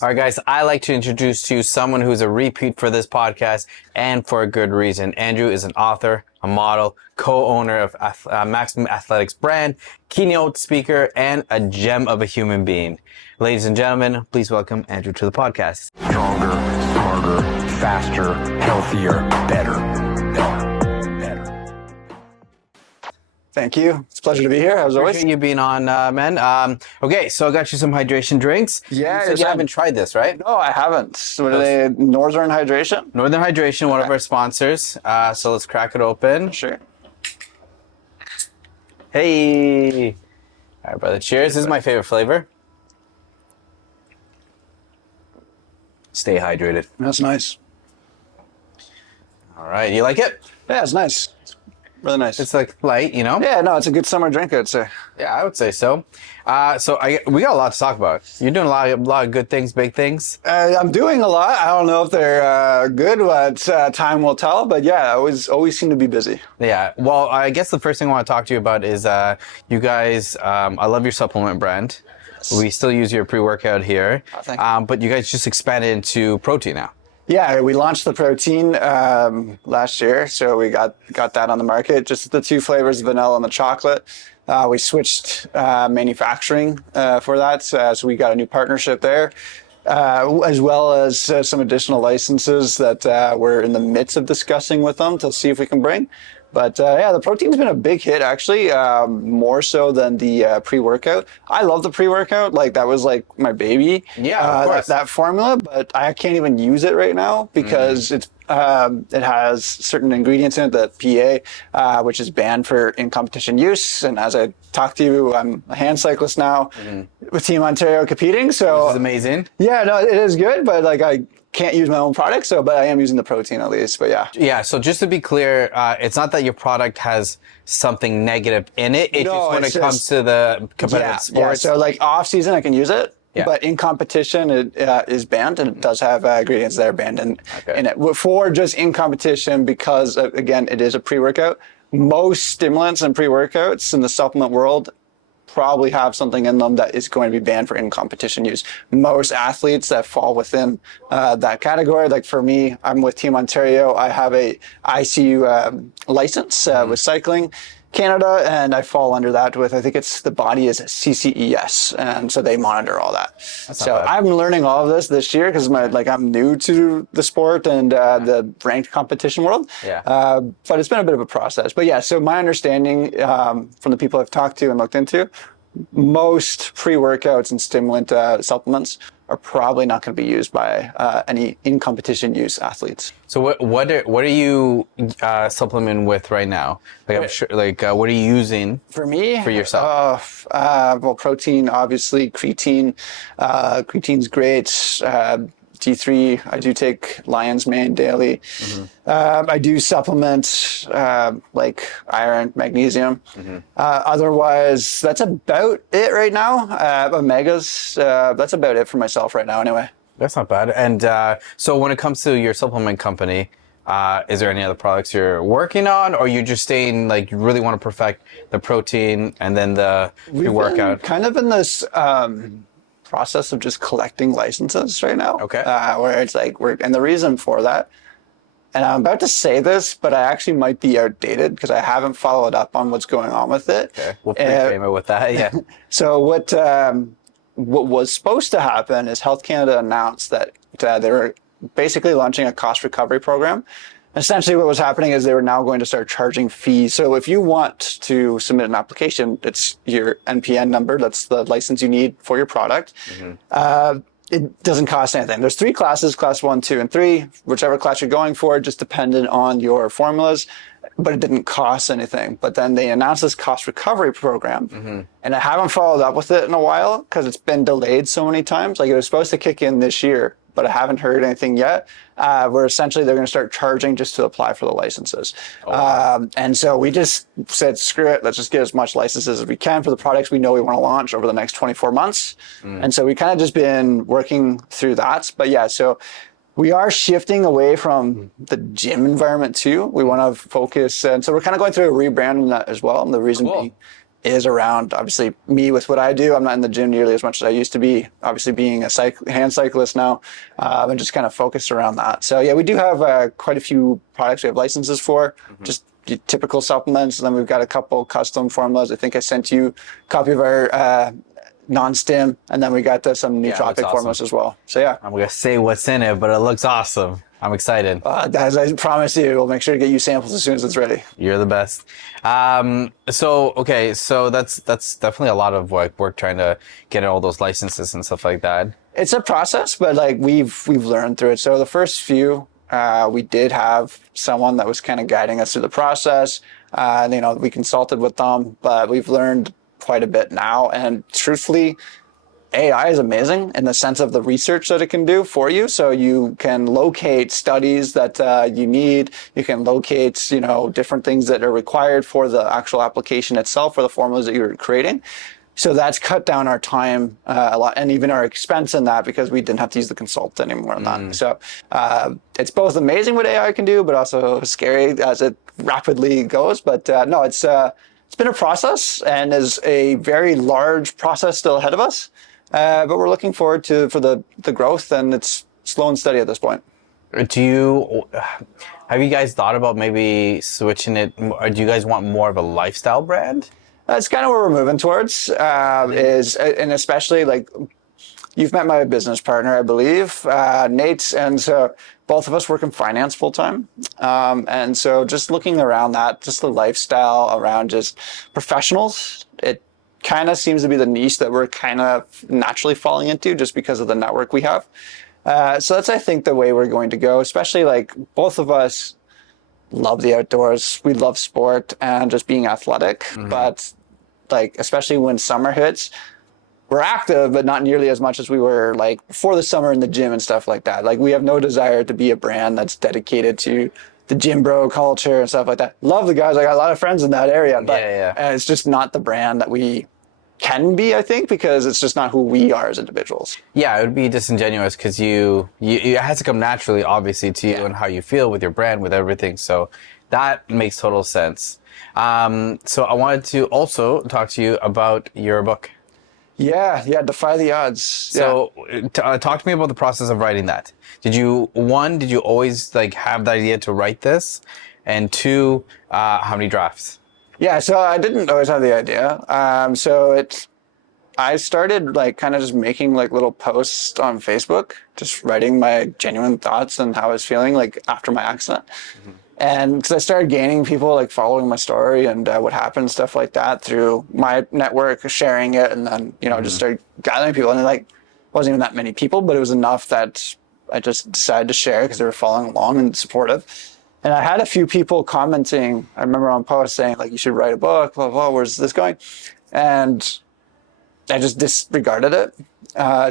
All right, guys, I like to introduce to you someone who's a repeat for this podcast and for a good reason. Andrew is an author, a model, co-owner of Maximus Athletics brand, keynote speaker, and a gem of a human being. Ladies and gentlemen, please welcome Andrew to the podcast. Stronger, smarter, faster, healthier, better. Thank you. It's a pleasure to be here, as always. Appreciate you being on, man. Okay, so I got you some hydration drinks. Yeah, you said you haven't tried this, right? No, I haven't. What are they? Northern Hydration? Northern Hydration, one of our sponsors. So let's crack it open. Sure. Hey. All right, brother. Cheers. This is my favorite flavor. Stay hydrated. That's nice. All right. You like it? Yeah, it's nice. Really nice. It's like light, you know? Yeah, no, it's a good summer drink, I'd say. Yeah, I would say so. We got a lot to talk about. You're doing a lot of good things, big things. I'm doing a lot. I don't know if they're good, but time will tell. But yeah, I always seem to be busy. Yeah. Well, I guess the first thing I want to talk to you about is you guys, I love your supplement brand. We still use your pre-workout here. Oh, thank you. But you guys just expanded into protein now. Yeah, we launched the protein last year, so we got that on the market. Just the two flavors, vanilla and the chocolate. We switched manufacturing for that, so we got a new partnership there, as well as some additional licenses that we're in the midst of discussing with them to see if we can bring. But yeah, the protein's been a big hit, actually, more so than the pre-workout. I love the pre-workout. Like, that was like my baby. Yeah, of course. That formula, but I can't even use it right now because it has certain ingredients in it that PA, which is banned for in-competition use. And as I talked to you, I'm a hand cyclist now with Team Ontario competing. So Which is amazing. Yeah, no, it is good, but like I can't use my own product, but I am using the protein at least, but yeah. Yeah, so just to be clear, it's not that your product has something negative in it. It's just when it comes to the competitive sports. Yeah, so like off season, I can use it. Yeah. But in competition, it is banned, and it does have ingredients that are banned in it. For just in competition, because, again, it is a pre-workout. Most stimulants and pre-workouts in the supplement world probably have something in them that is going to be banned for in-competition use. Most athletes that fall within that category, like for me, I'm with Team Ontario. I have a ICU license with cycling Canada, and I fall under that with, I think it's the body is CCES, and so they monitor all that. So I'm learning all of this year because I'm new to the sport and the ranked competition world. Yeah. But it's been a bit of a process. But yeah, so my understanding from the people I've talked to and looked into, most pre-workouts and stimulant supplements are probably not going to be used by any in-competition use athletes. So what are you supplementing with right now? Like I'm sure, what are you using for me? For yourself? Well, protein, obviously, creatine. Creatine's great. D3, I do take lion's mane daily. I do supplement like iron, magnesium. Otherwise, that's about it right now. Omegas, that's about it for myself right now anyway. That's not bad. And so when it comes to your supplement company, is there any other products you're working on, or you just staying, like, you really want to perfect the protein and then the pre-workout? We've been kind of in this process of just collecting licenses right now. Okay. Where it's like and the reason for that, and I'm about to say this, but I actually might be outdated because I haven't followed up on what's going on with it. Okay. We'll pre-frame it with that. Yeah. So what was supposed to happen is Health Canada announced that they were basically launching a cost recovery program. Essentially, what was happening is they were now going to start charging fees. So if you want to submit an application, it's your NPN number. That's the license you need for your product. It doesn't cost anything. There's 3 classes, class 1, 2, and 3. Whichever class you're going for, just dependent on your formulas. But it didn't cost anything. But then they announced this cost recovery program. And I haven't followed up with it in a while because it's been delayed so many times. Like, it was supposed to kick in this year, but I haven't heard anything yet. Where essentially they're going to start charging just to apply for the licenses. And so we just said, screw it, let's just get as much licenses as we can for the products we know we want to launch over the next 24 months. And so we kind of just been working through that. But yeah, so we are shifting away from the gym environment too. We want to focus, and so we're kind of going through a rebranding that as well. And the reason being is around obviously me with what I do. I'm not in the gym nearly as much as I used to be, obviously being a hand cyclist now, and just kind of focused around that. So yeah, we do have quite a few products we have licenses for, just typical supplements. And then we've got a couple custom formulas. I think I sent you a copy of our non-stim, and then we got some nootropic formulas as well. So yeah. I'm going to say what's in it, but it looks awesome. I'm excited. As I promise you, we'll make sure to get you samples as soon as it's ready. You're the best. So that's definitely a lot of work trying to get all those licenses and stuff like that. It's a process, but like we've learned through it. So the first few, we did have someone that was kind of guiding us through the process. We consulted with them, but we've learned quite a bit now. And truthfully, AI is amazing in the sense of the research that it can do for you. So you can locate studies that you need. You can locate, different things that are required for the actual application itself, for the formulas that you're creating. So that's cut down our time a lot, and even our expense in that, because we didn't have to use the consultant anymore on that. So it's both amazing what AI can do, but also scary as it rapidly goes. But no, it's been a process, and is a very large process still ahead of us. But we're looking forward for the growth, and it's slow and steady at this point. Have you guys thought about maybe switching it, or do you guys want more of a lifestyle brand? That's kind of where we're moving towards, and especially like you've met my business partner, I believe, Nate, and so both of us work in finance full time. And so just looking around that, just the lifestyle around just professionals, it kind of seems to be the niche that we're kind of naturally falling into just because of the network we have. So that's, I think, the way we're going to go, especially like both of us love the outdoors. We love sport and just being athletic, but like, especially when summer hits, we're active, but not nearly as much as we were like before the summer in the gym and stuff like that. Like we have no desire to be a brand that's dedicated to the gym bro culture and stuff like that. Love the guys. I got a lot of friends in that area, but it's just not the brand that we can be, I think, because it's just not who we are as individuals. Yeah, it would be disingenuous because it has to come naturally, obviously, to you and how you feel with your brand, with everything. So that makes total sense. So I wanted to also talk to you about your book. Yeah, Defy the Odds. So talk to me about the process of writing that. Did you always like have the idea to write this? And two, how many drafts? Yeah, so I didn't always have the idea. I started like kind of just making like little posts on Facebook, just writing my genuine thoughts and how I was feeling like after my accident. And because I started gaining people like following my story and what happened, stuff like that through my network, sharing it, and then just started gathering people. And it like wasn't even that many people, but it was enough that I just decided to share because they were following along and supportive. And I had a few people commenting, I remember on posts saying like, you should write a book, blah, blah, where's this going? And I just disregarded it.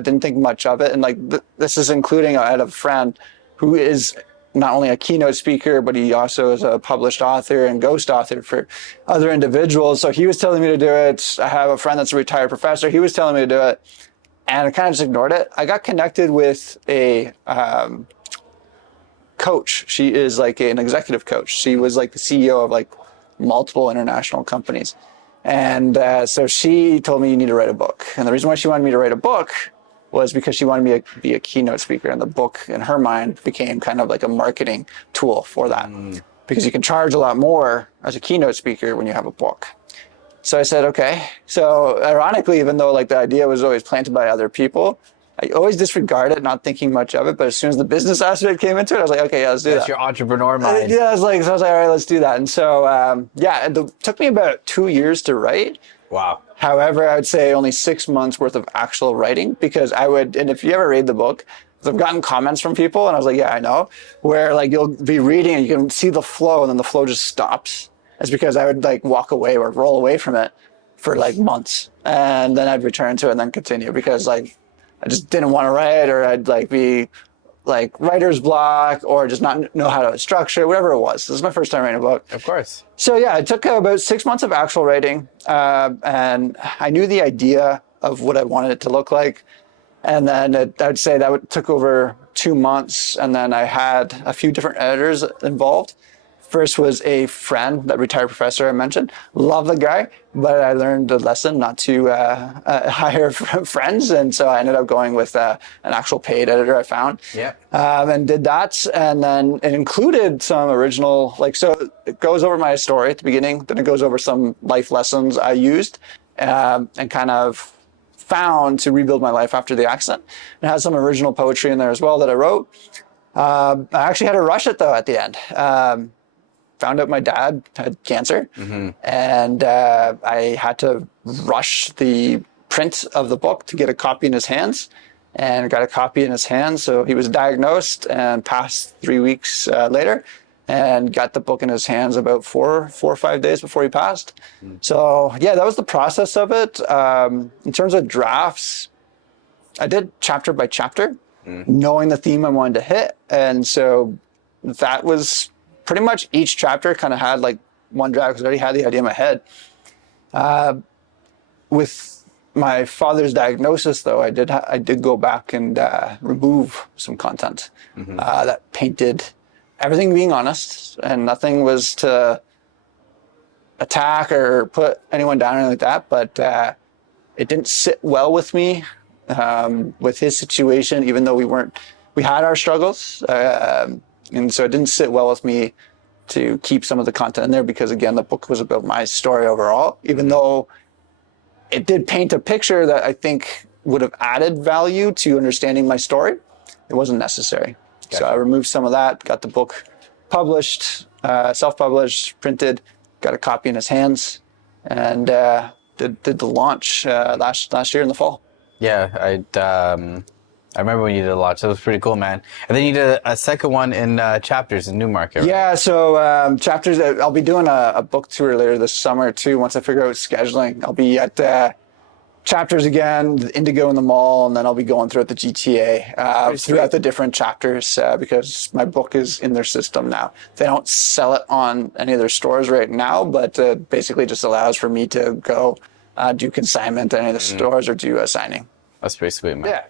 Didn't think much of it. And like, this is including, I had a friend who is not only a keynote speaker, but he also is a published author and ghost author for other individuals. So he was telling me to do it. I have a friend that's a retired professor. He was telling me to do it. And I kind of just ignored it. I got connected with a coach. She is like an executive coach. She was like the CEO of like multiple international companies. And so she told me, you need to write a book. And the reason why she wanted me to write a book was because she wanted me to be a keynote speaker. And the book, in her mind, became kind of like a marketing tool for that. Because you can charge a lot more as a keynote speaker when you have a book. So I said, okay. So ironically, even though like the idea was always planted by other people, I always disregard it, not thinking much of it. But as soon as the business aspect came into it, I was like, okay, yeah, let's do that. That's your entrepreneur mind. I was like, all right, let's do that. And so, it took me about 2 years to write. Wow. However, I would say only 6 months worth of actual writing, because and if you ever read the book, I've gotten comments from people, and I was like, yeah, I know, where like you'll be reading and you can see the flow, and then the flow just stops. It's because I would like walk away or roll away from it for like months, and then I'd return to it and then continue, because like I just didn't want to write, or I'd like be like writer's block, or just not know how to structure it, whatever it was. This is my first time writing a book. Of course. So yeah, it took about 6 months of actual writing, and I knew the idea of what I wanted it to look like. And then I'd say that took over 2 months, and then I had a few different editors involved First was a friend, that retired professor I mentioned. Love the guy, but I learned a lesson not to hire friends, and so I ended up going with an actual paid editor I found. Yeah. And did that, and then it included some original, so it goes over my story at the beginning, then it goes over some life lessons I used, and kind of found to rebuild my life after the accident. It has some original poetry in there as well that I wrote. I actually had to rush it though at the end. Found out my dad had cancer, and I had to rush the print of the book to get a copy in his hands, and got a copy in his hands. So he was diagnosed and passed 3 weeks later, and got the book in his hands about four or 5 days before he passed. So yeah, that was the process of it. In terms of drafts, I did chapter by chapter, knowing the theme I wanted to hit, and so that was pretty much each chapter kind of had like one draft because I already had the idea in my head. With my father's diagnosis, though, I did go back and remove some content that painted everything being honest, and nothing was to attack or put anyone down or anything like that. But it didn't sit well with me with his situation, even though we had our struggles. And so it didn't sit well with me to keep some of the content in there because, again, the book was about my story overall, even though it did paint a picture that I think would have added value to understanding my story. It wasn't necessary. Gotcha. So I removed some of that, got the book published, self-published, printed, got a copy in his hands, and did the launch last year in the fall. Yeah, I remember when you did a launch. That was pretty cool, man. And then you did a second one in Chapters in Newmarket, right? Yeah, so Chapters, I'll be doing a book tour later this summer too, once I figure out scheduling. I'll be at Chapters again, the Indigo in the mall, and then I'll be going throughout the GTA, throughout the different chapters, because my book is in their system now. They don't sell it on any of their stores right now, but basically just allows for me to go do consignment at any of the stores or do a signing. That's pretty sweet, man. Yeah.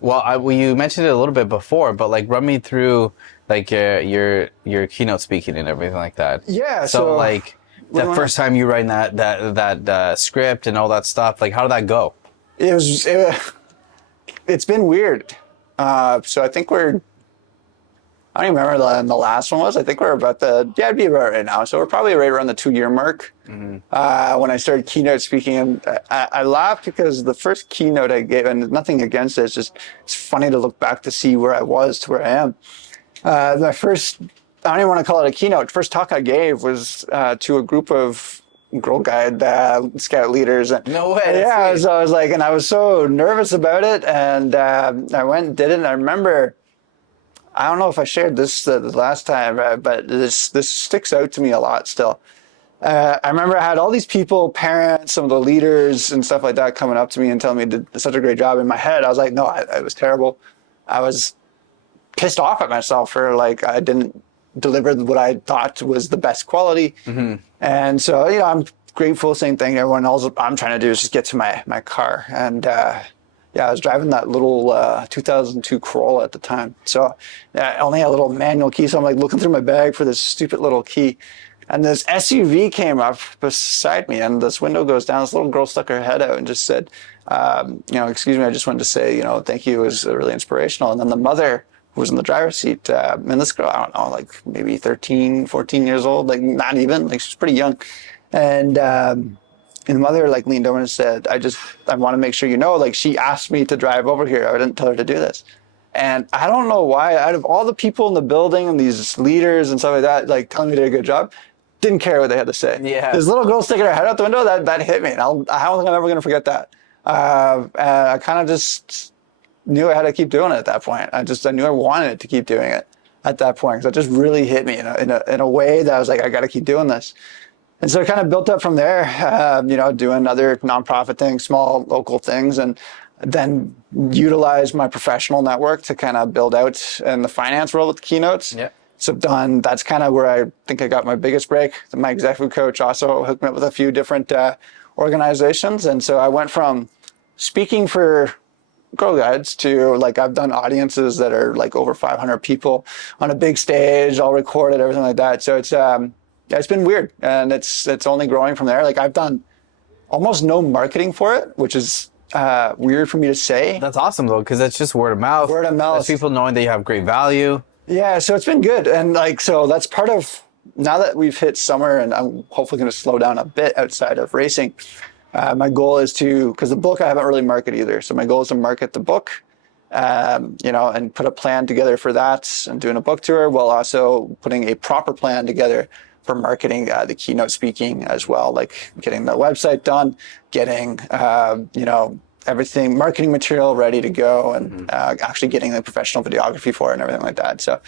Well, you mentioned it a little bit before, but like run me through like your keynote speaking and everything like that. Yeah. So like the first time you writing that script and all that stuff, like how did that go? It's been weird. So I think I don't even remember the last one was. I think we're it'd be about right now. So we're probably right around the 2-year mark when I started keynote speaking. And I laughed because the first keynote I gave, and nothing against it, it's funny to look back to see where I was to where I am. My first, I don't even want to call it a keynote. First talk I gave was to a group of Girl Guide scout leaders. No way. Yeah, so I was like, and I was so nervous about it. And I went and did it. And I remember, I don't know if I shared this the last time, but this sticks out to me a lot still. I remember I had all these people, parents, some of the leaders and stuff like that coming up to me and telling me I did such a great job. In my head, I was like, no, it was terrible. I was pissed off at myself for like I didn't deliver what I thought was the best quality. And so, I'm grateful, same thing. Everyone else I'm trying to do is just get to my car. And yeah, I was driving that little 2002 Corolla at the time. So only a little manual key. So I'm like looking through my bag for this stupid little key. And this SUV came up beside me and this window goes down. This little girl stuck her head out and just said, excuse me, I just wanted to say, thank you. It was really inspirational. And then the mother who was in the driver's seat, and this girl, I don't know, like maybe 13, 14 years old, like not even, like she's pretty young. And the mother like leaned over and said, I want to make sure you know, like she asked me to drive over here. I didn't tell her to do this. And I don't know why, out of all the people in the building and these leaders and stuff like that, like telling me I did a good job, didn't care what they had to say. Yeah. This little girl sticking her head out the window, that hit me. And I don't think I'm ever going to forget that. And I kind of just knew I had to keep doing it at that point. I knew I wanted to keep doing it at that point. Because it just really hit me in a way that I was like, I got to keep doing this. And so it kind of built up from there, doing other nonprofit things, small local things, and then utilize my professional network to kind of build out in the finance world with keynotes. Yeah. So that's kind of where I think I got my biggest break. My executive coach also hooked me up with a few different organizations. And so I went from speaking for Grow Guides to like I've done audiences that are like over 500 people on a big stage, all recorded, everything like that. So it's been weird, and it's only growing from there. Like I've done almost no marketing for it, which is weird for me to say. That's awesome though, because it's just word of mouth. Word of mouth. That's people knowing that you have great value. Yeah, so it's been good, and like so that's part of now that we've hit summer, and I'm hopefully going to slow down a bit outside of racing. My goal is to, because the book I haven't really marketed either, so my goal is to market the book, and put a plan together for that, and doing a book tour, while also putting a proper plan together for marketing the keynote speaking as well, like getting the website done, getting everything, marketing material ready to go, and actually getting the professional videography for it and everything like that. So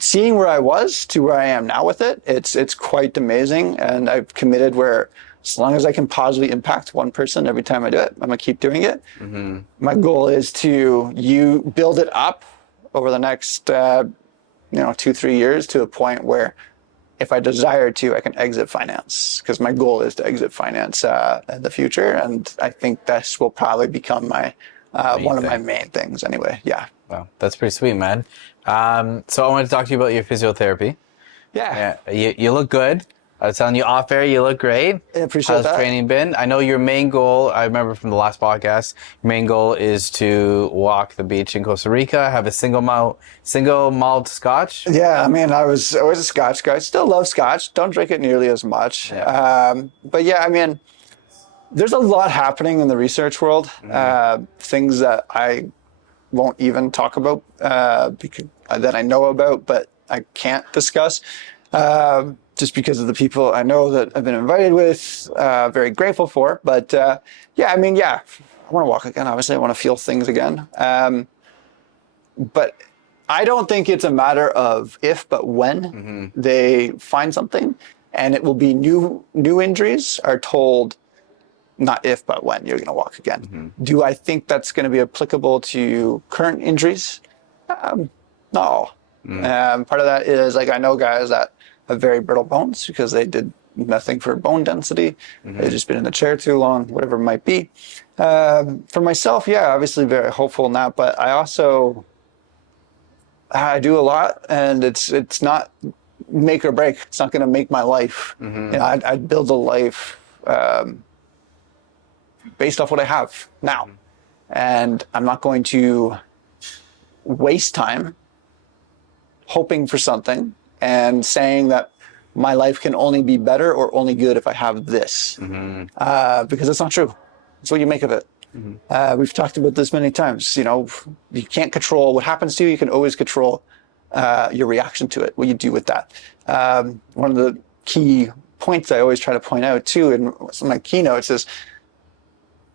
seeing where I was to where I am now with it, it's quite amazing, and I've committed where as long as I can positively impact one person every time I do it, I'm gonna keep doing it. My goal is to build it up over the next 2-3 years to a point where if I desire to, I can exit finance, because my goal is to exit finance in the future, and I think this will probably become my one of my main things anyway. Yeah. Wow, that's pretty sweet, man. So I wanted to talk to you about your physiotherapy. Yeah. You look good. I was telling you off air, you look great. I appreciate How's that. training been? I know your main goal, I remember from the last podcast, your main goal is to walk the beach in Costa Rica, have a single malt scotch. Yeah, I mean, I was always a Scotch guy. Still love Scotch. Don't drink it nearly as much. Yeah. But yeah, I mean, there's a lot happening in the research world. Things that I won't even talk about because that I know about, but I can't discuss. Just because of the people I know that I've been invited with, very grateful for. But I want to walk again. Obviously, I want to feel things again. But I don't think it's a matter of if, but when they find something, and it will be new injuries are told, not if, but when you're going to walk again. Do I think that's going to be applicable to current injuries? No. Part of that is like I know guys that have very brittle bones because they did nothing for bone density. They've just been in the chair too long, whatever it might be. For myself, obviously very hopeful in that, but I do a lot, and it's not make or break. It's not going to make my life. I'd build a life based off what I have now, and I'm not going to waste time hoping for something and saying that my life can only be better or only good if I have this, because it's not true. It's what you make of it. We've talked about this many times. You can't control what happens to you. You can always control your reaction to it, what you do with that. One of the key points I always try to point out too in some of my keynotes is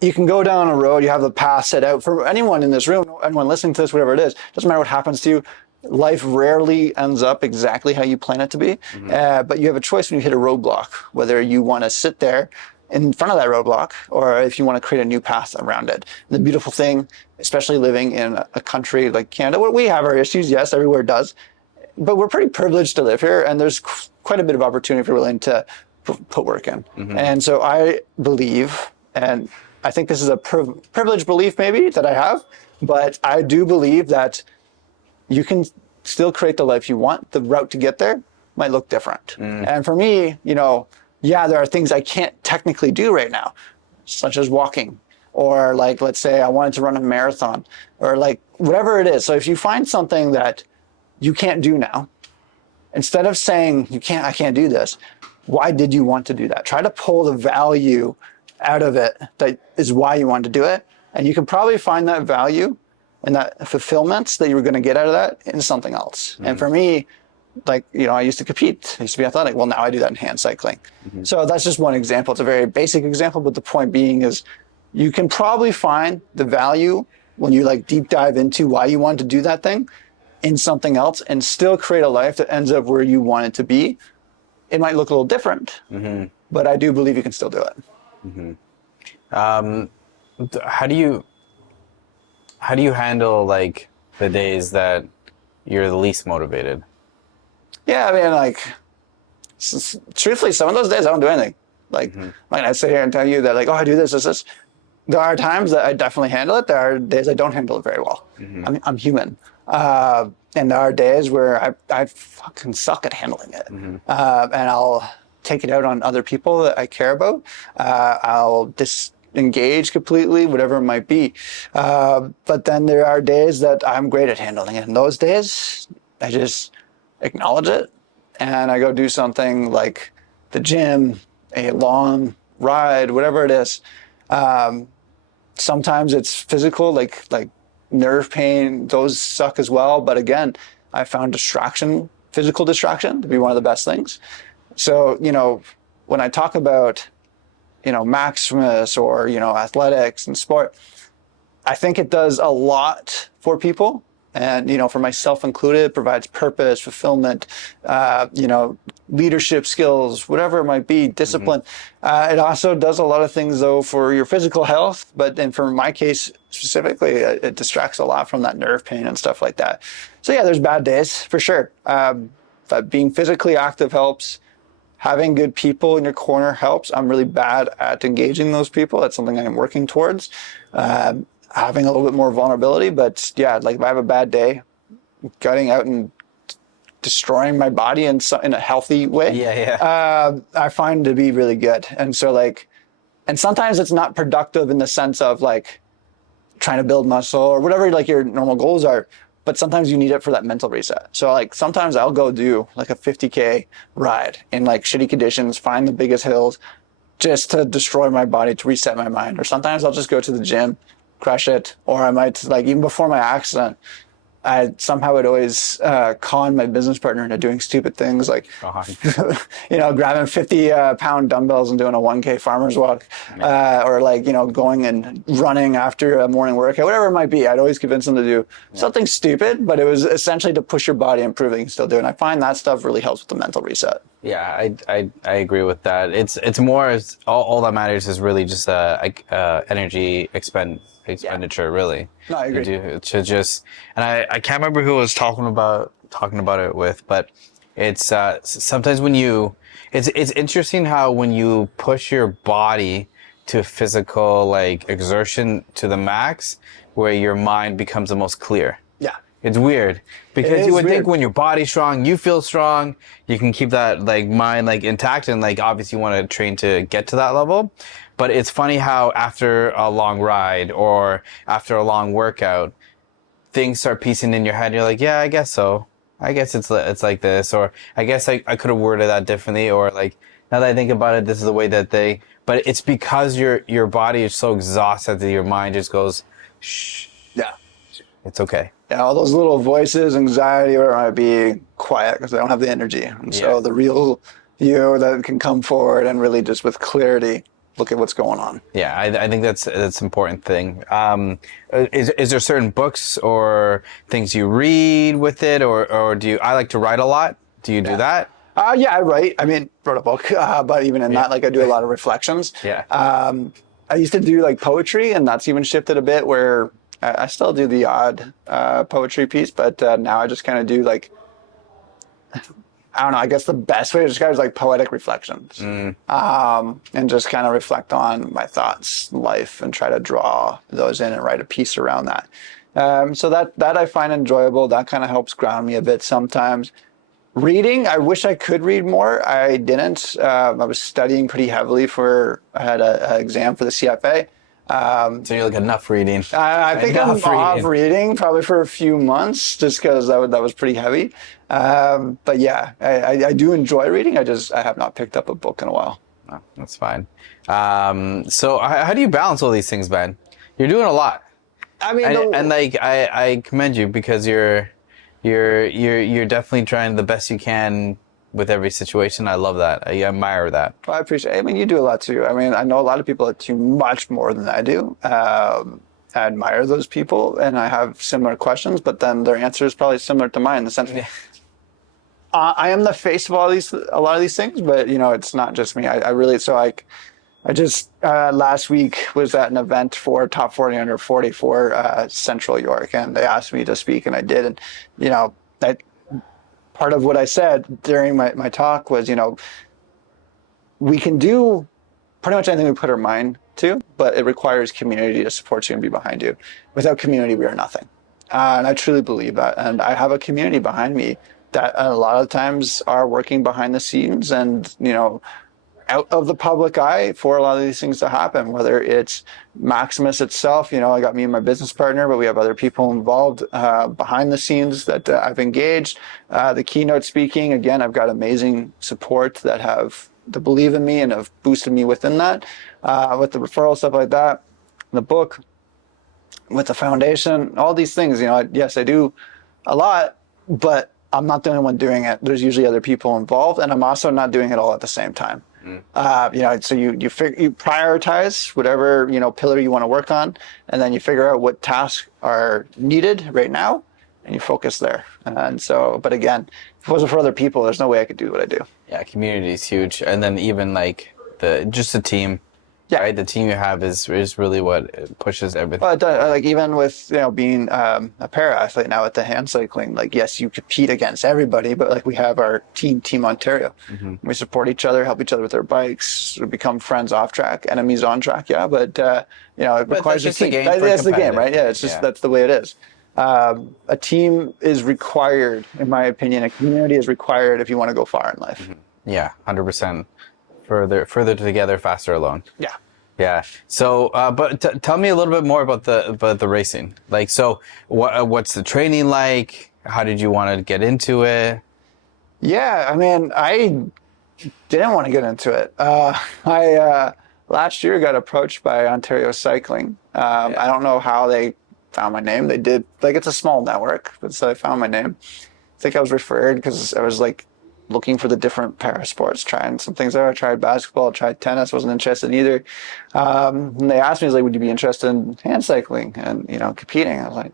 you can go down a road, you have the path set out for anyone in this room, anyone listening to this, whatever it is, doesn't matter what happens to you. Life rarely ends up exactly how you plan it to be, but you have a choice when you hit a roadblock, whether you want to sit there in front of that roadblock or if you want to create a new path around it. The beautiful thing, especially living in a country like Canada, where we have our issues, yes, everywhere does, but we're pretty privileged to live here, and there's quite a bit of opportunity if you're willing to put work in. And so I believe, and I think this is a privileged belief maybe that I have, but I do believe that you can still create the life you want. The route to get there might look different. And for me, there are things I can't technically do right now, such as walking, or like, let's say I wanted to run a marathon, or like whatever it is. So if you find something that you can't do now, instead of saying I can't do this, why did you want to do that? Try to pull the value out of it that is why you want to do it. And you can probably find that value and that fulfillment that you were going to get out of that in something else. And for me, like, I used to compete. I used to be athletic. Well, now I do that in hand cycling. So that's just one example. It's a very basic example, but the point being is you can probably find the value when you like deep dive into why you want to do that thing in something else and still create a life that ends up where you want it to be. It might look a little different, but I do believe you can still do it. How do you handle like the days that you're the least motivated? Yeah, I mean, like, truthfully, some of those days I don't do anything. Like, I'm not gonna sit here and tell you that, like, oh, I do this. there are times that I definitely handle it. There are days I don't handle it very well. I'm human. And there are days where I fucking suck at handling it. And I'll take it out on other people that I care about. I'll disengage completely, whatever it might be. But then there are days that I'm great at handling it. And those days, I just acknowledge it. And I go do something like the gym, a long ride, whatever it is. Sometimes it's physical, like nerve pain, those suck as well. But again, I found physical distraction to be one of the best things. So, when I talk about, Maximus or, athletics and sport, I think it does a lot for people. And, for myself included, it provides purpose, fulfillment, leadership skills, whatever it might be, discipline. It also does a lot of things, though, for your physical health. But then for my case specifically, it distracts a lot from that nerve pain and stuff like that. So, yeah, there's bad days for sure. But being physically active helps. Having good people in your corner helps. I'm really bad at engaging those people. That's something I'm working towards. Having a little bit more vulnerability, but yeah, like if I have a bad day, getting out and destroying my body in a healthy way, I find to be really good. And so and sometimes it's not productive in the sense of like trying to build muscle or whatever like your normal goals are, but sometimes you need it for that mental reset. So like sometimes I'll go do like a 50K ride in like shitty conditions, find the biggest hills just to destroy my body, to reset my mind. Or sometimes I'll just go to the gym, crush it, or I might, like even before my accident, I somehow would always con my business partner into doing stupid things like, grabbing 50-pound dumbbells and doing a 1K farmer's walk, or like, going and running after a morning workout, whatever it might be. I'd always convince them to do something stupid, but it was essentially to push your body and prove that you can still do it. And I find that stuff really helps with the mental reset. Yeah, I agree with that. It's more all that matters is really just energy expenditure, really. No, I agree. To just, and I can't remember who I was talking about it with, but it's sometimes it's interesting how when you push your body to physical like exertion to the max, where your mind becomes the most clear. Yeah. It's weird because you would think when your body's strong, you feel strong, you can keep that like mind like intact, and like obviously you want to train to get to that level. But it's funny how after a long ride or after a long workout, things start piecing in your head. You're like, yeah, I guess so. I guess it's like this, or I guess I could have worded that differently, or like now that I think about it, this is the way that but it's because your body is so exhausted that your mind just goes, shh. Yeah. It's okay. Yeah, all those little voices, anxiety, whatever it might be, quiet because they don't have the energy. And so the real you that can come forward and really just with clarity look at what's going on. Yeah, I think that's an important thing. Is there certain books or things you read with it, or do you? I like to write a lot. Do you do that? Yeah, I write. I mean, wrote a book, but even in that, like I do a lot of reflections. Yeah. I used to do like poetry, and that's even shifted a bit where I still do the odd poetry piece, but now I just kind of do like, I don't know, I guess the best way to describe it is like poetic reflections. And just kind of reflect on my thoughts, life, and try to draw those in and write a piece around that. So that I find enjoyable. That kind of helps ground me a bit sometimes. Reading, I wish I could read more. I didn't. I was studying pretty heavily I had an exam for the CFA. So you're like enough reading. I think I'm off reading probably for a few months just because that was pretty heavy. But yeah, I do enjoy reading. I have not picked up a book in a while. Oh, that's fine. So how do you balance all these things, Ben? You're doing a lot. I mean, and like I commend you because you're definitely trying the best you can with every situation. I love that. I admire that. Well, I appreciate it. I mean, you do a lot too. I mean, I know a lot of people that do much more than I do. I admire those people, and I have similar questions, but then their answer is probably similar to mine in the sense I am the face of a lot of these things, but it's not just me. I just last week was at an event for Top 40 Under 40 for Central York, and they asked me to speak, and I did. And part of what I said during my talk was, we can do pretty much anything we put our mind to, but it requires community to support you and be behind you. Without community, we are nothing. And I truly believe that. And I have a community behind me that a lot of times are working behind the scenes and, out of the public eye for a lot of these things to happen, whether it's Maximus itself, I got me and my business partner, but we have other people involved behind the scenes that I've engaged. The keynote speaking, again, I've got amazing support that believe in me and have boosted me within that, with the referral, stuff like that, the book, with the foundation, all these things, yes, I do a lot, but I'm not the only one doing it. There's usually other people involved, and I'm also not doing it all at the same time. So you prioritize whatever, pillar you want to work on, and then you figure out what tasks are needed right now, and you focus there. And so, but again, if it wasn't for other people, there's no way I could do what I do. Yeah, community is huge. And then even like just the team. Yeah. Right, the team you have is really what pushes everything. Well, like even with being a para athlete now at the hand cycling, like yes, you compete against everybody, but like we have our Team Ontario. Mm-hmm. We support each other, help each other with their bikes. We become friends off track, enemies on track. Yeah, but it requires a team. That's the game, right? Yeah, it's just that's the way it is. A team is required, in my opinion. A community is required if you want to go far in life. Mm-hmm. Yeah, 100%. Further together, faster alone. Yeah. Yeah. So, but tell me a little bit more about the racing. Like, so what's the training like? How did you want to get into it? Yeah, I mean, I didn't want to get into it. I last year got approached by Ontario Cycling. I don't know how they found my name. They did, like, it's a small network, but so they found my name. I think I was referred because I was like looking for the different para sports, trying some things there. I tried basketball, tried tennis, wasn't interested in either. And they asked me, would you be interested in hand cycling and, competing? I was like,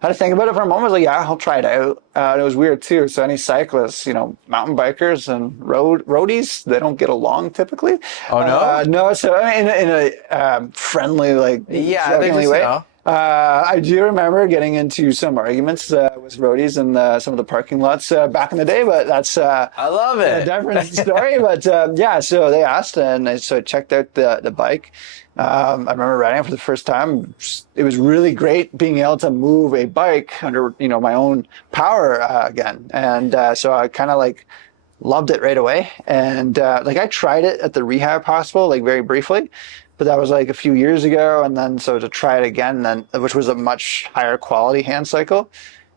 I had to think about it for a moment. I was like, yeah, I'll try it out. And it was weird too. So any cyclists, mountain bikers and roadies, they don't get along typically. Oh no? No. So I mean, in a friendly, jokingly way. I do remember getting into some arguments with roadies in some of the parking lots back in the day, but that's I love it. A different story. But so they asked, and I checked out the bike. I remember riding it for the first time. It was really great being able to move a bike under my own power again, and so I kind of loved it right away. And I tried it at the rehab hospital very briefly. But that was a few years ago, and then so to try it again, which was a much higher quality hand cycle,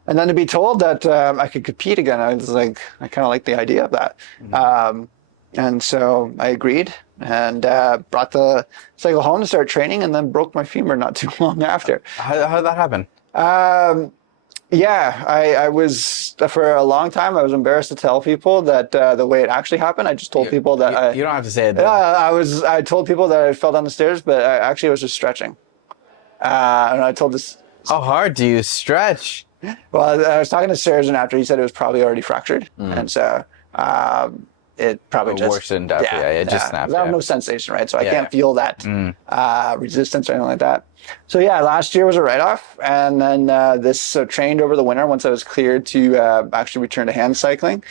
and then to be told that I could compete again, I was I kind of like the idea of that, and so I agreed and brought the cycle home to start training, and then broke my femur not too long after. How did that happen? Yeah, I was, for a long time, I was embarrassed to tell people that the way it actually happened. I just told people that you don't have to say it. I told people that I fell down the stairs, but I was just stretching. And I told this. How hard do you stretch? Well, I was talking to the surgeon after. He said it was probably already fractured. And so it probably just worse than that. Yeah, it just snapped. I have no sensation, right? So I can't feel that resistance or anything like that. So yeah, last year was a write-off, and then trained over the winter once I was cleared to actually return to hand cycling.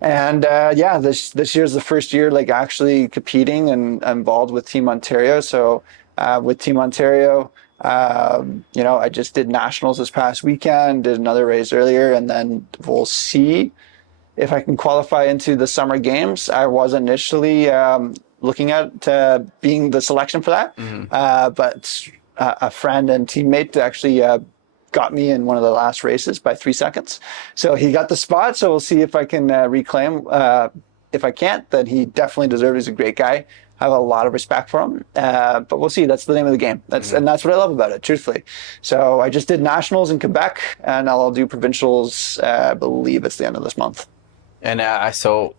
And this year's the first year actually competing and involved with Team Ontario. So with Team Ontario, I just did nationals this past weekend, did another race earlier, and then we'll see if I can qualify into the summer games. I was initially looking at being the selection for that, but a friend and teammate actually got me in one of the last races by 3 seconds. So he got the spot, so we'll see if I can reclaim. If I can't, then he definitely deserves. He's a great guy. I have a lot of respect for him, but we'll see. That's the name of the game. And that's what I love about it, truthfully. So I just did nationals in Quebec, and I'll do provincials, I believe it's the end of this month. And so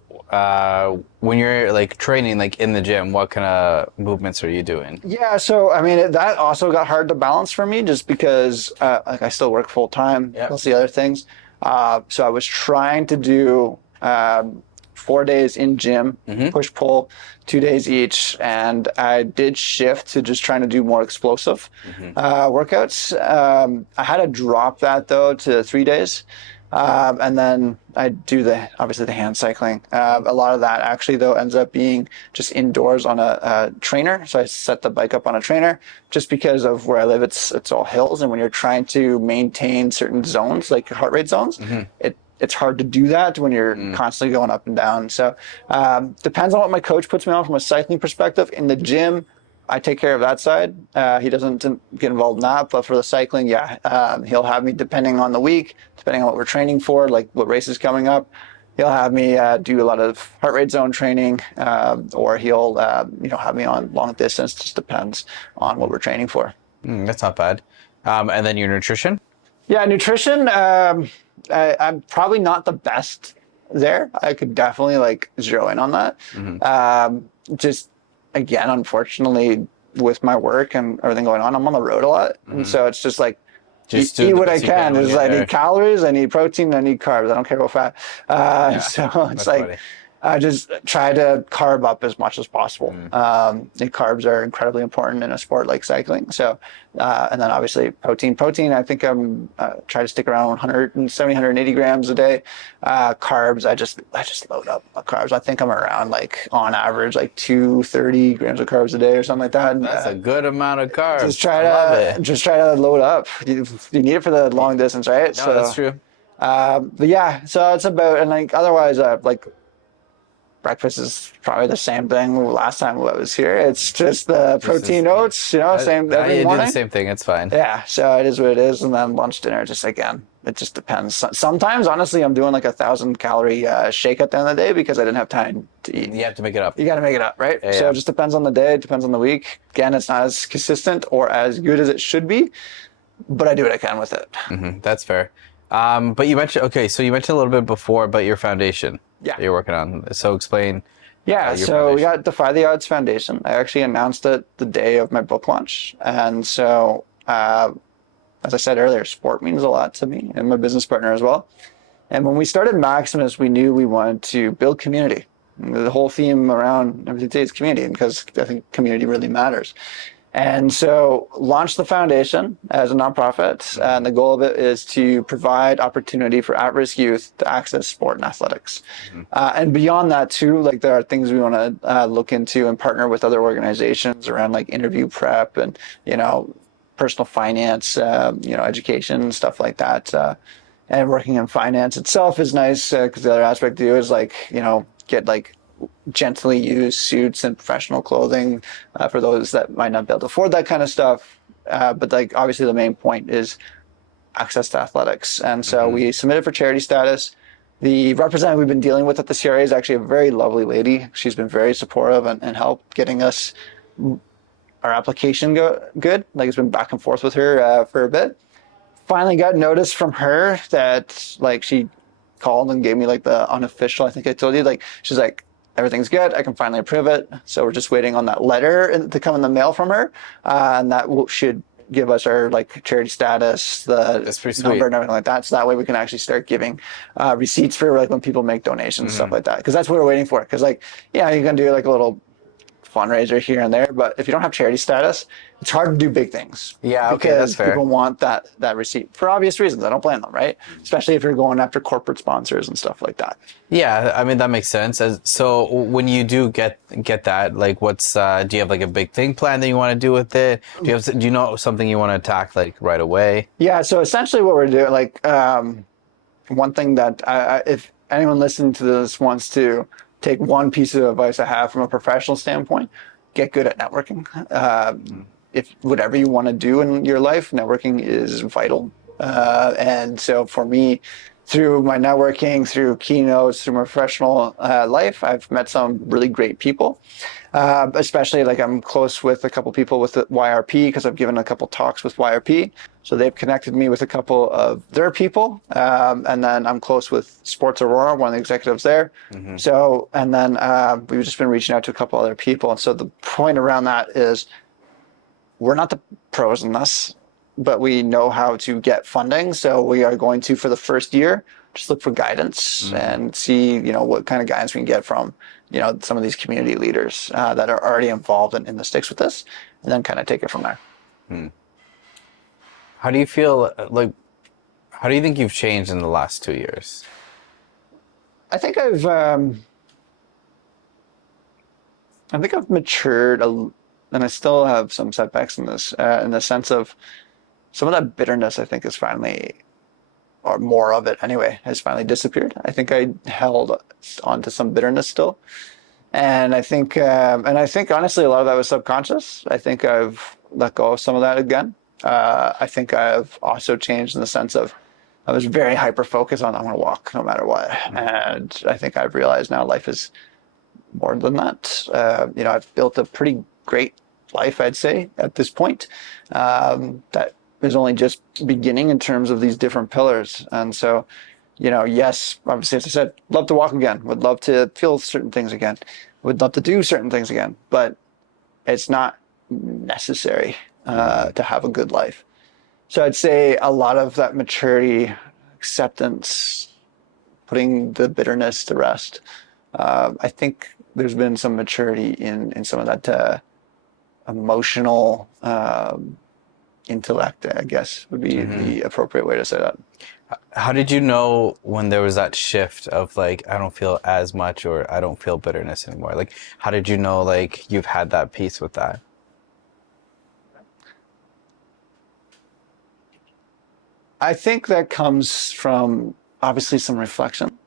when you're training in the gym, what kind of movements are you doing? Yeah, so I mean that also got hard to balance for me, just because I still work full time. Plus the other things. So I was trying to do 4 days in gym, push pull, 2 days each, and I did shift to just trying to do more explosive workouts. I had to drop that though to 3 days. And then I do obviously the hand cycling. A lot of that actually though ends up being just indoors on a trainer. So I set the bike up on a trainer just because of where I live. It's all hills, and when you're trying to maintain certain zones, like heart rate zones, it's hard to do that when you're constantly going up and down. So depends on what my coach puts me on from a cycling perspective. In the gym, I take care of that side. He doesn't get involved in that, but for the cycling, he'll have me depending on the week, depending on what we're training for, like what race is coming up. He'll have me do a lot of heart rate zone training, or he'll have me on long distance. Just depends on what we're training for. That's not bad. And then your nutrition? Yeah, nutrition. I'm probably not the best there. I could definitely zero in on that. Just again, unfortunately, with my work and everything going on, I'm on the road a lot, and so it's just like eat what I can. It's like I need calories, I need protein, I need carbs. I don't care about fat. So it's like funny. I just try to carb up as much as possible. The carbs are incredibly important in a sport like cycling. So, and then obviously protein. I think I'm try to stick around 170, 180 grams a day. Carbs, I just load up carbs. I think I'm around on average 230 grams of carbs a day or something like that. That's a good amount of carbs. Just try to load up. You need it for the long distance, right? No, that's true. But yeah, so it's about, and otherwise breakfast is probably the same thing last time I was here. It's just the protein oats, same every morning. Do the same thing. It's fine. Yeah, so it is what it is. And then lunch, dinner, just again, it just depends. Sometimes, honestly, I'm doing 1,000 calorie shake at the end of the day because I didn't have time to eat. You have to make it up. You got to make it up, right? Yeah, so it just depends on the day. It depends on the week. Again, it's not as consistent or as good as it should be, but I do what I can with it. That's fair. But you mentioned a little bit before about your foundation. Yeah. That you're working on. So explain. Yeah, so we got Defy the Odds Foundation. I actually announced it the day of my book launch. And so, as I said earlier, sport means a lot to me and my business partner as well. And when we started Maximus, we knew we wanted to build community. The whole theme around everything today is community, because I think community really matters. And so launched the foundation as a nonprofit, and the goal of it is to provide opportunity for at-risk youth to access sport and athletics. And beyond that too, there are things we want to look into and partner with other organizations around interview prep and, personal finance, education, stuff like that. And working in finance itself is nice because the other aspect to do is get gently used suits and professional clothing for those that might not be able to afford that kind of stuff. But obviously the main point is access to athletics. And so we submitted for charity status. The representative we've been dealing with at the CRA is actually a very lovely lady. She's been very supportive and helped getting us our application good. It's been back and forth with her for a bit. Finally got notice from her that she called and gave me the unofficial, I think I told you, she's everything's good. I can finally approve it. So we're just waiting on that letter to come in the mail from her. And that should give us our charity status, the number and everything like that. So that way we can actually start giving receipts for when people make donations, stuff like that. Because that's what we're waiting for. Because you can do a little fundraiser here and there, but if you don't have charity status, it's hard to do big things. Yeah, okay, that's fair. Because people want that receipt for obvious reasons. I don't blame them, right? Especially if you're going after corporate sponsors and stuff like that. Yeah, I mean that makes sense. So when you do get that, what's do you have a big thing plan that you want to do with it? Do you know something you want to attack right away? Yeah. So essentially, what we're doing, one thing that if anyone listening to this wants to take one piece of advice I have from a professional standpoint, get good at networking. If whatever you want to do in your life, networking is vital. And so for me, through my networking, through keynotes, through my professional life, I've met some really great people. Especially I'm close with a couple people with the YRP because I've given a couple talks with YRP. So they've connected me with a couple of their people. And then I'm close with Sports Aurora, one of the executives there. So, and then we've just been reaching out to a couple other people. And so the point around that is we're not the pros in this, but we know how to get funding. So we are going to, for the first year, just look for guidance and see, what kind of guidance we can get from, some of these community leaders that are already involved in the sticks with this, and then kind of take it from there. How do you feel How do you think you've changed in the last 2 years? I think I've matured, and I still have some setbacks in this, in the sense of some of that bitterness. I think is finally, or more of it anyway, has finally disappeared. I think I held on to some bitterness still, and I think honestly, a lot of that was subconscious. I think I've let go of some of that again. I think I've also changed in the sense of I was very hyper focused on I want to walk no matter what, and I think I've realized now life is more than that. I've built a pretty great life, I'd say, at this point. That is only just beginning in terms of these different pillars, and so, yes, obviously, as I said, love to walk again. Would love to feel certain things again. Would love to do certain things again, but it's not necessary to have a good life. So I'd say a lot of that maturity, acceptance, putting the bitterness to rest. I think there's been some maturity in some of that emotional intellect, I guess, would be the appropriate way to say that. How did you know when there was that shift of like, I don't feel as much, or I don't feel bitterness anymore? Like, how did you know like you've had that peace with that? I think that comes from obviously some reflection,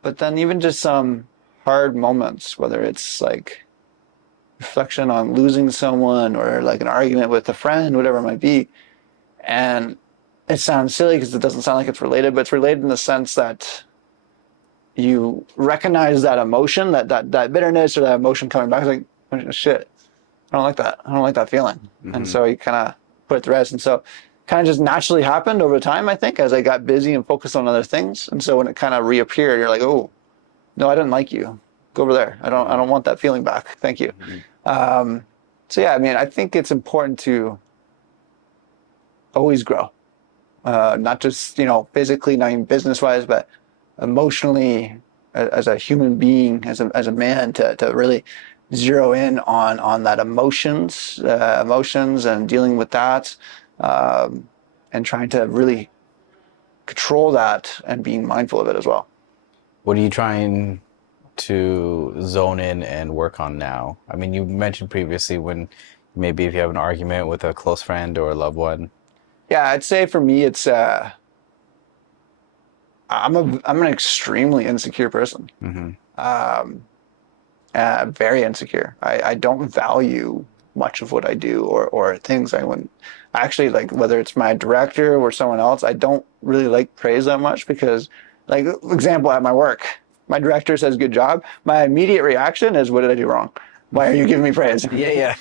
but then even just some hard moments, whether it's like reflection on losing someone or like an argument with a friend, whatever it might be. And it sounds silly because it doesn't sound like it's related, but it's related in the sense that you recognize that emotion, that bitterness or that emotion coming back. It's like, oh, shit, I don't like that. I don't like that feeling. And so you kind of put it to rest. And so kind of just naturally happened over time, I think, as I got busy and focused on other things. And so when it kind of reappeared, you're like, oh, no, I didn't like you. Go over there. I don't want that feeling back. Thank you. So yeah, I mean, I think it's important to always grow, not just, physically, not even business-wise, but emotionally, as a human being, as a man, to really zero in on that emotions and dealing with that. And trying to really control that and being mindful of it as well. What are you trying to zone in and work on now? I mean, you mentioned previously when maybe if you have an argument with a close friend or a loved one. Yeah, I'd say for me, it's I'm an extremely insecure person. Very insecure. I don't value much of what I do or things I wouldn't actually like, whether it's my director or someone else. I don't really like praise that much because, like, example, at my work, my director says good job. My immediate reaction is, what did I do wrong? Why are you giving me praise? Yeah.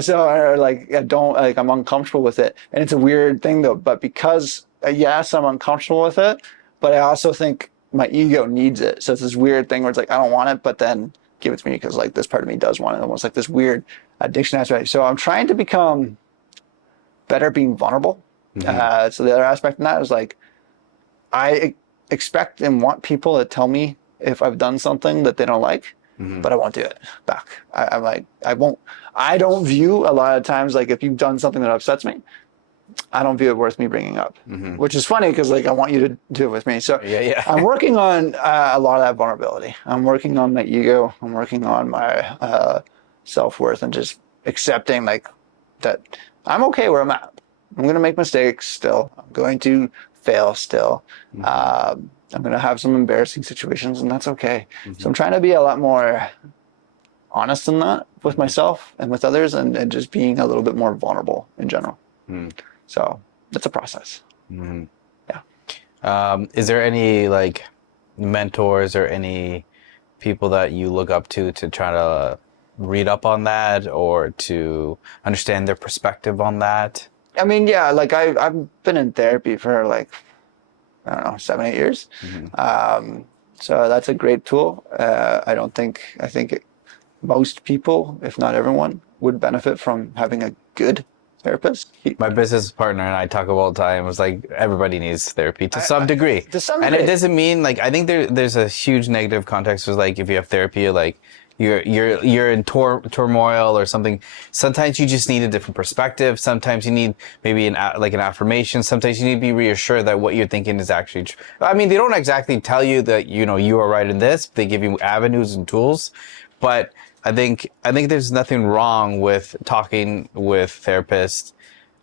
So like I don't like, I'm uncomfortable with it, and it's a weird thing though. But because yes, I'm uncomfortable with it, but I also think my ego needs it. So it's this weird thing where it's like I don't want it, but then give it to me because like this part of me does want it. Almost like this weird addiction aspect. So I'm trying to become better being vulnerable. So the other aspect in that is like I expect and want people to tell me if I've done something that they don't like, but I won't do it back. I'm like, I don't view a lot of times, like if you've done something that upsets me, I don't view it worth me bringing up, which is funny because like I want you to do it with me. So I'm working on a lot of that vulnerability. I'm working on my ego. I'm working on my self-worth and just accepting like that I'm okay where I'm at. I'm going to make mistakes still. I'm going to fail still. I'm going to have some embarrassing situations, and that's okay. So I'm trying to be a lot more honest in that with myself and with others, and just being a little bit more vulnerable in general. So that's a process. Yeah. Is there any like mentors or any people that you look up to try to read up on that or to understand their perspective on that? I mean, yeah, like I've been in therapy for like, I don't know, 7-8 years. So that's a great tool. I think most people, if not everyone, would benefit from having a good therapist. My business partner and I talk about all the time. It was like everybody needs therapy to some degree. To some and degree. it doesn't mean like I think there's a huge negative context. Was like if you have therapy, like you're in turmoil or something. Sometimes you just need a different perspective. Sometimes you need maybe an affirmation. Sometimes you need to be reassured that what you're thinking is actually true. I mean, they don't exactly tell you that you are right in this. They give you avenues and tools, but I think there's nothing wrong with talking with therapists.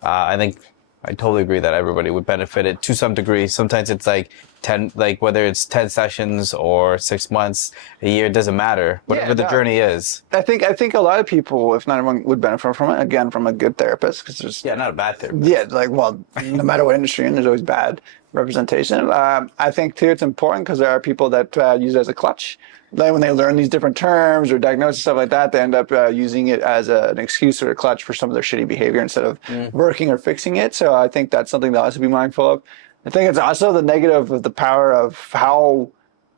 I think I totally agree that everybody would benefit it to some degree. Sometimes it's like 10, like whether it's 10 sessions or 6 months, a year, it doesn't matter. Whatever the journey is. I think a lot of people, if not everyone, would benefit from it. Again, from a good therapist, because there's Not a bad therapist. Yeah, like, well, no matter what industry you're in, there's always bad representation. I think too, it's important because there are people that use it as a clutch. Like when they learn these different terms or diagnosis stuff like that, they end up using it as an excuse or a clutch for some of their shitty behavior instead of working or fixing it. So I think that's something to also be mindful of. I think it's also the negative of the power of how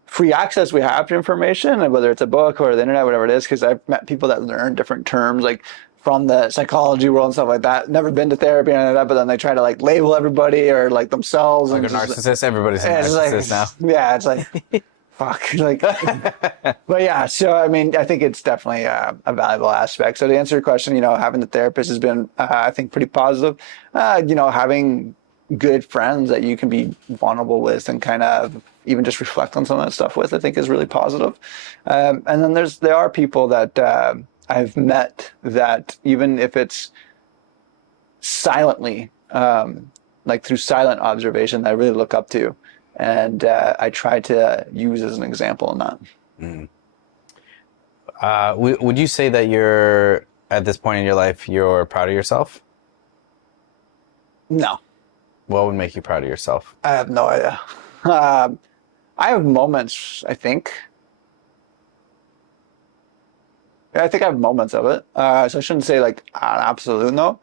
free access we have to information, and whether it's a book or the internet, whatever it is, because I've met people that learn different terms, like from the psychology world and stuff like that. Never been to therapy or anything like that, but then they try to like label everybody or like themselves. Like a narcissist. Everybody's a narcissist now. Yeah, it's like, fuck. Like, but yeah, so I mean, I think it's definitely a valuable aspect. So to answer your question, having the therapist has been, I think, pretty positive. Having good friends that you can be vulnerable with and kind of even just reflect on some of that stuff with, I think is really positive. And then there are people that I've met that even if it's silently, like through silent observation, that I really look up to. And I try to use as an example in that. Would you say that you're, at this point in your life, you're proud of yourself? No. What would make you proud of yourself? I have no idea. I have moments, I think. I think I have moments of it. So I shouldn't say like an absolute no.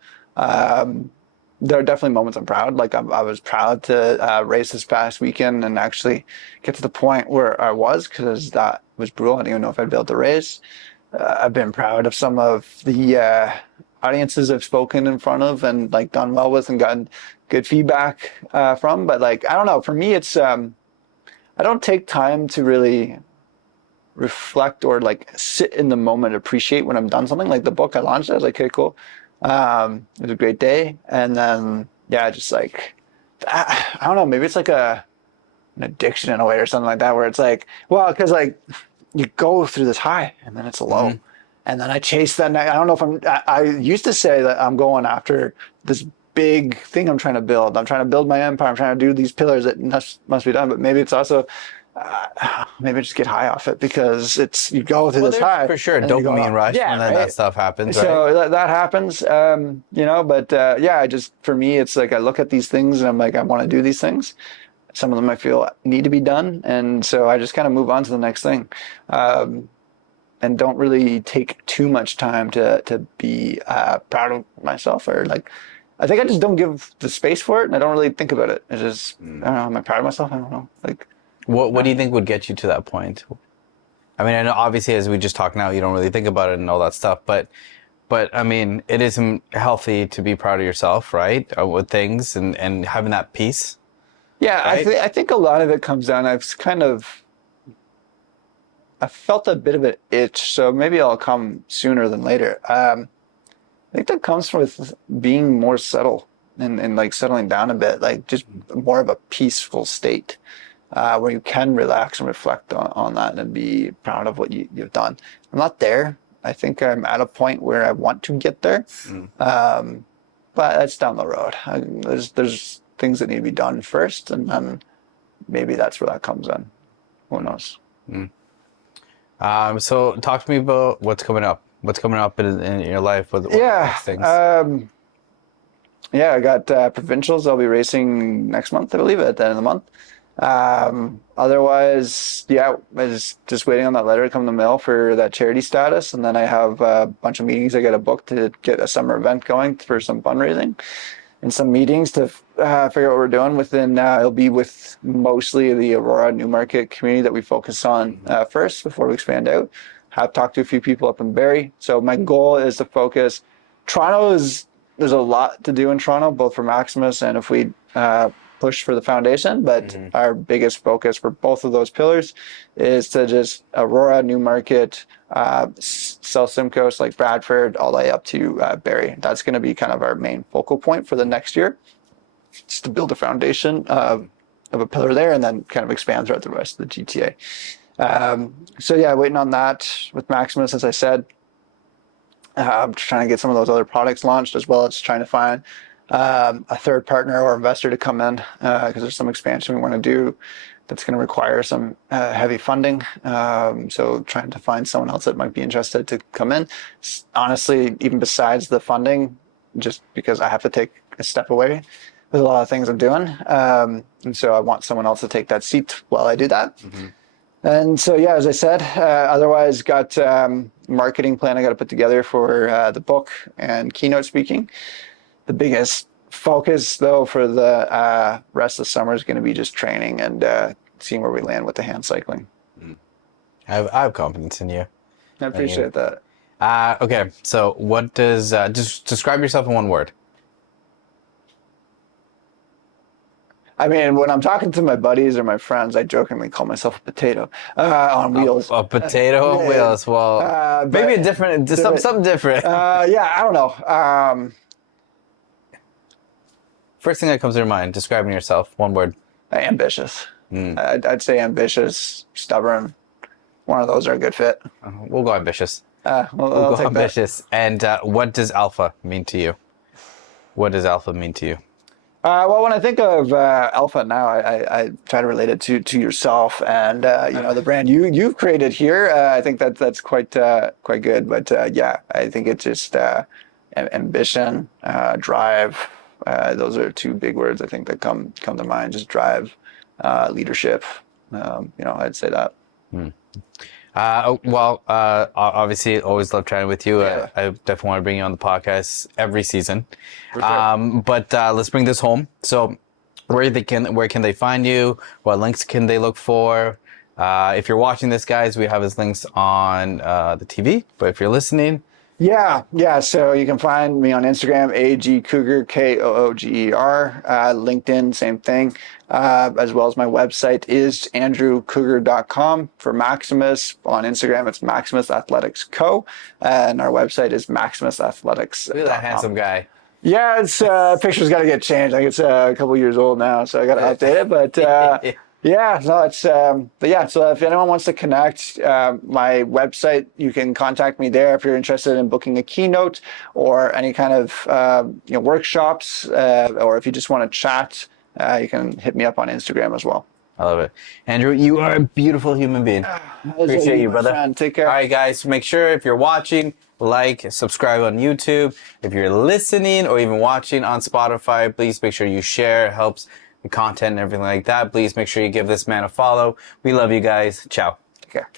There are definitely moments I'm proud. Like I was proud to race this past weekend and actually get to the point where I was, because that was brutal. I didn't even know if I'd be able to race. I've been proud of some of the audiences I've spoken in front of and like done well with and gotten good feedback from. But like, I don't know, for me, it's, I don't take time to really reflect or like sit in the moment, appreciate when I'm done something. Like the book I launched, I was like, okay, cool. It was a great day. And then, yeah, just like, I don't know, maybe it's like an addiction in a way or something like that, where it's like, well, cause like you go through this high and then it's a low. And then I chase that. I don't know if I used to say that I'm going after this big thing I'm trying to build. I'm trying to build my empire. I'm trying to do these pillars that must be done. But maybe it's also, maybe just get high off it, because you go through this high. For sure, dopamine rush, yeah, and then that stuff happens, right? So that happens, but yeah, for me, it's like I look at these things and I'm like, I want to do these things. Some of them I feel need to be done. And so I just kind of move on to the next thing. And don't really take too much time to be proud of myself, or like, I think I just don't give the space for it, and I don't really think about it. It's just, I don't know, am I proud of myself? I don't know. Like, what do you think would get you to that point? I mean, I know obviously as we just talked now, you don't really think about it and all that stuff, but I mean, it isn't healthy to be proud of yourself, right? With things and having that peace. Yeah, right? I think a lot of it comes down, I felt a bit of an itch, so maybe I'll come sooner than later. I think that comes with being more settled and like settling down a bit, like just more of a peaceful state where you can relax and reflect on that and be proud of what you've done. I'm not there. I think I'm at a point where I want to get there, but that's down the road. There's things that need to be done first, and then maybe that's where that comes in. Who knows? So talk to me about what's coming up. What's coming up in your life? What things? I got provincials. I'll be racing next month, I believe, at the end of the month. Otherwise, I was just waiting on that letter to come in the mail for that charity status. And then I have a bunch of meetings I got to book to get a summer event going for some fundraising, and some meetings to figure out what we're doing within. It'll be with mostly the Aurora Newmarket community that we focus on first before we expand out. Have talked to a few people up in Barrie. So my goal is to focus. There's a lot to do in Toronto, both for Maximus, and if we push for the foundation, but our biggest focus for both of those pillars is to just Aurora, Newmarket, South Simcoe, like Bradford, all the way up to Barrie. That's going to be kind of our main focal point for the next year, just to build a foundation of a pillar there and then kind of expand throughout the rest of the GTA. So yeah, waiting on that with Maximus, as I said. I'm trying to get some of those other products launched, as well as trying to find a third partner or investor to come in, because there's some expansion we want to do that's going to require some heavy funding. So trying to find someone else that might be interested to come in. Honestly, even besides the funding, just because I have to take a step away with a lot of things I'm doing. And so I want someone else to take that seat while I do that. And so, yeah, as I said, otherwise got marketing plan I got to put together for the book and keynote speaking. The biggest focus, though, for the rest of the summer is going to be just training and seeing where we land with the hand cycling. I have confidence in you. I appreciate that. Okay, so what does just describe yourself in one word? I mean, when I'm talking to my buddies or my friends, I jokingly call myself a potato on wheels. A potato on wheels. Well, maybe a different, something different. Yeah, I don't know. First thing that comes to your mind, describing yourself, one word. Ambitious. I'd say ambitious, stubborn. One of those are a good fit. We'll go ambitious. We'll We'll go take ambitious. And what does alpha mean to you? What does alpha mean to you? Well, when I think of alpha now, I try to relate it to yourself and you know, the brand you've created here. I think that's quite good. But yeah, I think it's just ambition, drive. Those are two big words I think that come to mind. Just drive, leadership. You know, I'd say that. Well, obviously, always love chatting with you. Yeah. I definitely want to bring you on the podcast every season. For sure. But let's bring this home. So, where can they find you? What links can they look for? If you're watching this, guys, we have his links on the TV. But if you're listening, Yeah. So you can find me on Instagram, AGKooger, Kooger. LinkedIn, same thing. As well as my website is andrewkooger.com. For Maximus, on Instagram, it's Maximus Athletics Co. And our website is maximusathletics.com. look at that handsome guy. Yeah, it's picture's got to get changed. I think it's a couple years old now, so I got to update it. But yeah, no, it's but yeah. So if anyone wants to connect, my website, you can contact me there if you're interested in booking a keynote or any kind of workshops, or if you just want to chat, you can hit me up on Instagram as well. I love it. Andrew, you are a beautiful human being. Appreciate you, brother. Friend. Take care. All right, guys, make sure if you're watching, like, subscribe on YouTube. If you're listening or even watching on Spotify, please make sure you share. It helps the content and everything like that. Please make sure you give this man a follow. We love you guys. Ciao. Take care.